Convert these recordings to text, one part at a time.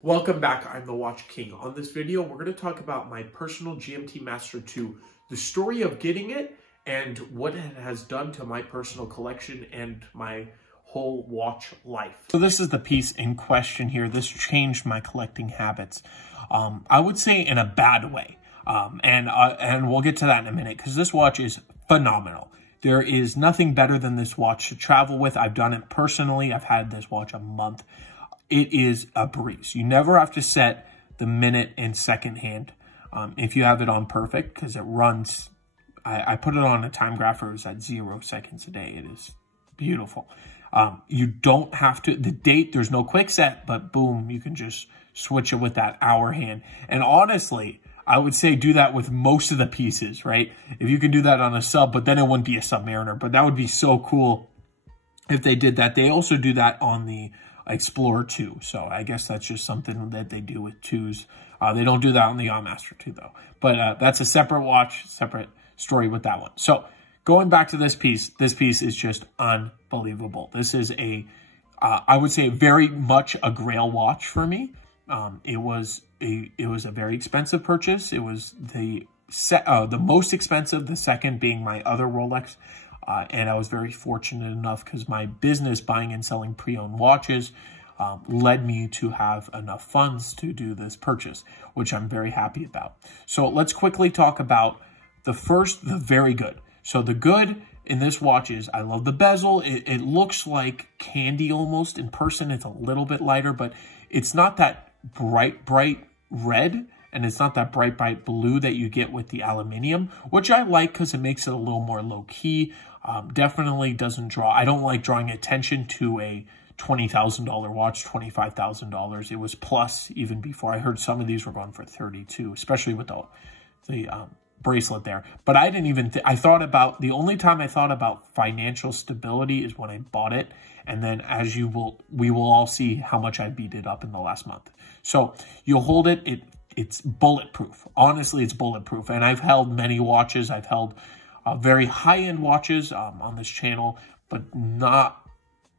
Welcome back, I'm the Watch King. On this video, we're going to talk about my personal GMT Master 2, the story of getting it, and what it has done to my personal collection and my whole watch life. So this is the piece in question here. This changed my collecting habits. I would say in a bad way. And we'll get to that in a minute because this watch is phenomenal. There is nothing better than this watch to travel with. I've done it personally. I've had this watch a month. It is a breeze. You never have to set the minute and second hand if you have it on perfect because it runs. I put it on a time grapher. It was at 0 seconds a day. It is beautiful. You don't have to, the date, there's no quick set, but boom, you can just switch it with that hour hand. And honestly, I would say do that with most of the pieces, right? If you can do that on a sub, but then it wouldn't be a Submariner, but that would be so cool if they did that. They also do that on the Explorer 2. So I guess that's just something that they do with 2s. They don't do that on the Yachtmaster 2 though. But that's a separate watch, separate story with that one. So going back to this piece is just unbelievable. This is I would say very much a grail watch for me. It was a very expensive purchase. It was the most expensive, the second being my other Rolex. And I was very fortunate enough because my business buying and selling pre-owned watches led me to have enough funds to do this purchase, which I'm very happy about. So let's quickly talk about the very good. So the good in this watch is I love the bezel. It looks like candy almost. In person, it's a little bit lighter, but it's not that bright red. And it's not that bright blue that you get with the aluminum, which I like because it makes it a little more low-key. Definitely doesn't draw. I don't like drawing attention to a $20,000 watch, $25,000. It was plus even before. I heard some of these were going for 32, especially with the bracelet there. But I didn't even I thought about, the only time I thought about financial stability is when I bought it. And then as we will all see how much I beat it up in the last month. So you'll hold it. It's bulletproof. Honestly, it's bulletproof. And I've held many watches. I've held very high-end watches on this channel, but not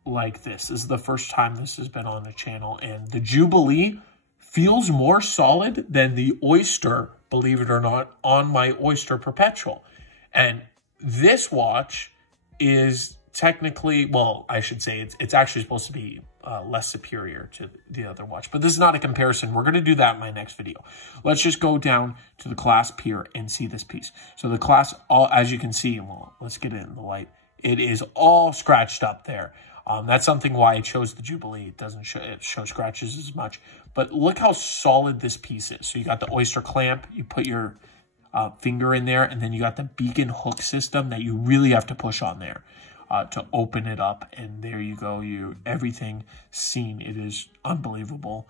like this. This is the first time this has been on the channel. And the Jubilee feels more solid than the Oyster, believe it or not, on my Oyster Perpetual. And this watch is technically, well, I should say it's actually supposed to be less superior to the other watch. But this is not a comparison. We're going to do that in my next video. Let's just go down to the clasp here and see this piece. So the clasp, as you can see, well, let's get it in the light. It is all scratched up there. That's something why I chose the Jubilee. It doesn't show scratches as much. But look how solid this piece is. So you got the Oyster clamp. You put your finger in there, and then you got the beacon hook system that you really have to push on there to open it up. And there you go. Everything seen. It is unbelievable.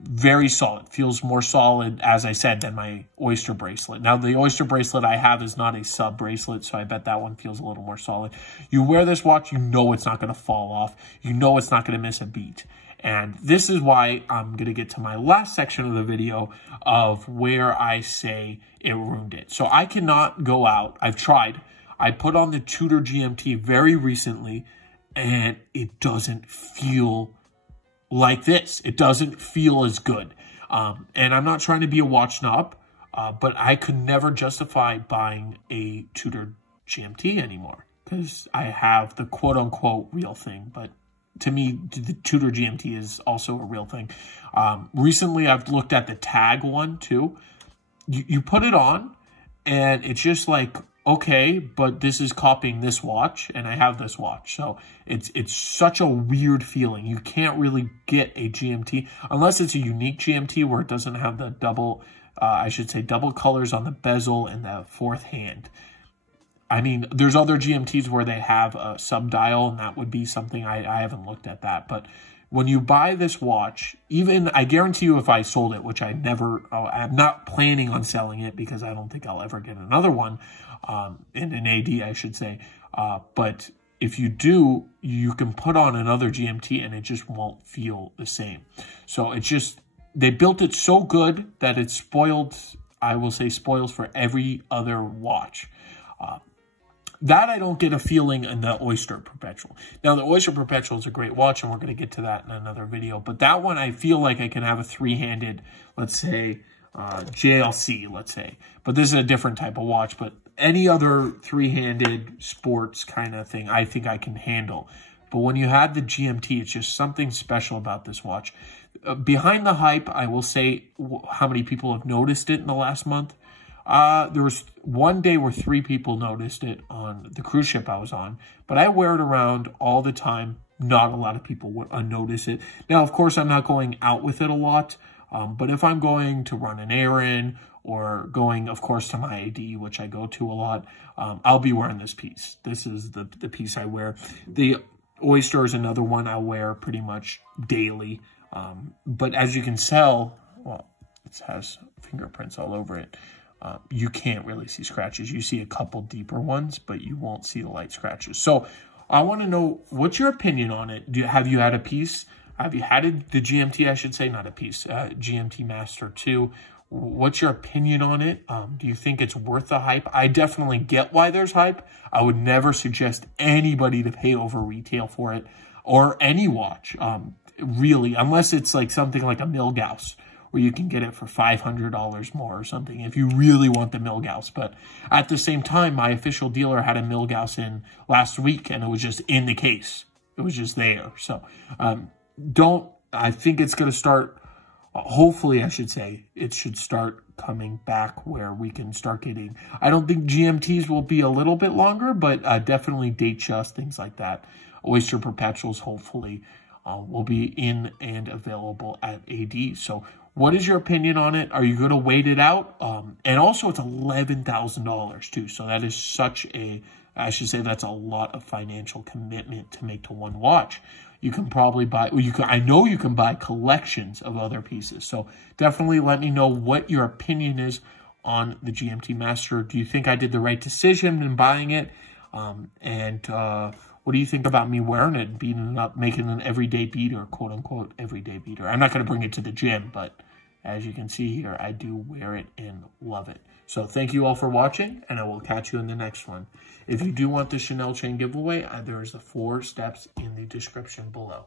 Very solid. Feels more solid, as I said, than my Oyster bracelet. Now, the Oyster bracelet I have is not a sub bracelet, so I bet that one feels a little more solid. You wear this watch, you know it's not going to fall off. You know it's not going to miss a beat. And this is why I'm going to get to my last section of the video of where I say it ruined it. So I cannot go out. I've tried. I put on the Tudor GMT very recently, and it doesn't feel like this. It doesn't feel as good. And I'm not trying to be a watch snob, but I could never justify buying a Tudor GMT anymore because I have the quote-unquote real thing. But to me, the Tudor GMT is also a real thing. Recently, I've looked at the Tag one, too. You put it on, and it's just like, okay, but this is copying this watch, and I have this watch. So it's such a weird feeling. You can't really get a GMT, unless it's a unique GMT where it doesn't have the double, I should say double colors on the bezel and the fourth hand. I mean, there's other GMTs where they have a sub-dial, and that would be something, I haven't looked at that. But when you buy this watch, even, I guarantee you if I sold it, which I'm not planning on selling it because I don't think I'll ever get another one, in an AD, I should say. But if you do, you can put on another GMT and it just won't feel the same. So it's just, they built it so good that it spoiled, I will say spoils for every other watch. That I don't get a feeling in the Oyster Perpetual. Now, the Oyster Perpetual is a great watch, and we're going to get to that in another video. But that one, I feel like I can have a three-handed, let's say, JLC, let's say. But this is a different type of watch. But any other three-handed sports kind of thing, I think I can handle. But when you have the GMT, it's just something special about this watch. Behind the hype, I will say how many people have noticed it in the last month. There was one day where 3 people noticed it on the cruise ship I was on, but I wear it around all the time. Not a lot of people would notice it. Now, of course, I'm not going out with it a lot, but if I'm going to run an errand or going, of course, to my AD, which I go to a lot, I'll be wearing this piece. This is the piece I wear. The Oyster is another one I wear pretty much daily, but as you can tell, well, it has fingerprints all over it. You can't really see scratches. You see a couple deeper ones, but you won't see the light scratches. So I want to know, what's your opinion on it? Have you had a piece? Have you had the GMT, I should say, not a piece, GMT Master 2? What's your opinion on it? Do you think it's worth the hype? I definitely get why there's hype. I would never suggest anybody to pay over retail for it or any watch, really, unless it's like something like a Milgauss, where you can get it for $500 more or something if you really want the Milgauss. But at the same time, my official dealer had a Milgauss in last week, and it was just in the case. It was just there. So I think it's going to start, hopefully I should say, it should start coming back where we can start getting, I don't think GMTs will be a little bit longer, but definitely Datejust, things like that. Oyster Perpetuals, hopefully, will be in and available at AD. So what is your opinion on it? Are you going to wait it out? And also, it's $11,000 too. So that is such a, I should say, that's a lot of financial commitment to make to one watch. You can probably buy, well, I know you can buy collections of other pieces. So definitely let me know what your opinion is on the GMT Master. Do you think I did the right decision in buying it? What do you think about me wearing it and beating it up, making an everyday beater, quote unquote, everyday beater? I'm not going to bring it to the gym, but as you can see here, I do wear it and love it. So thank you all for watching, and I will catch you in the next one. If you do want the Chanel chain giveaway, there is the 4 steps in the description below.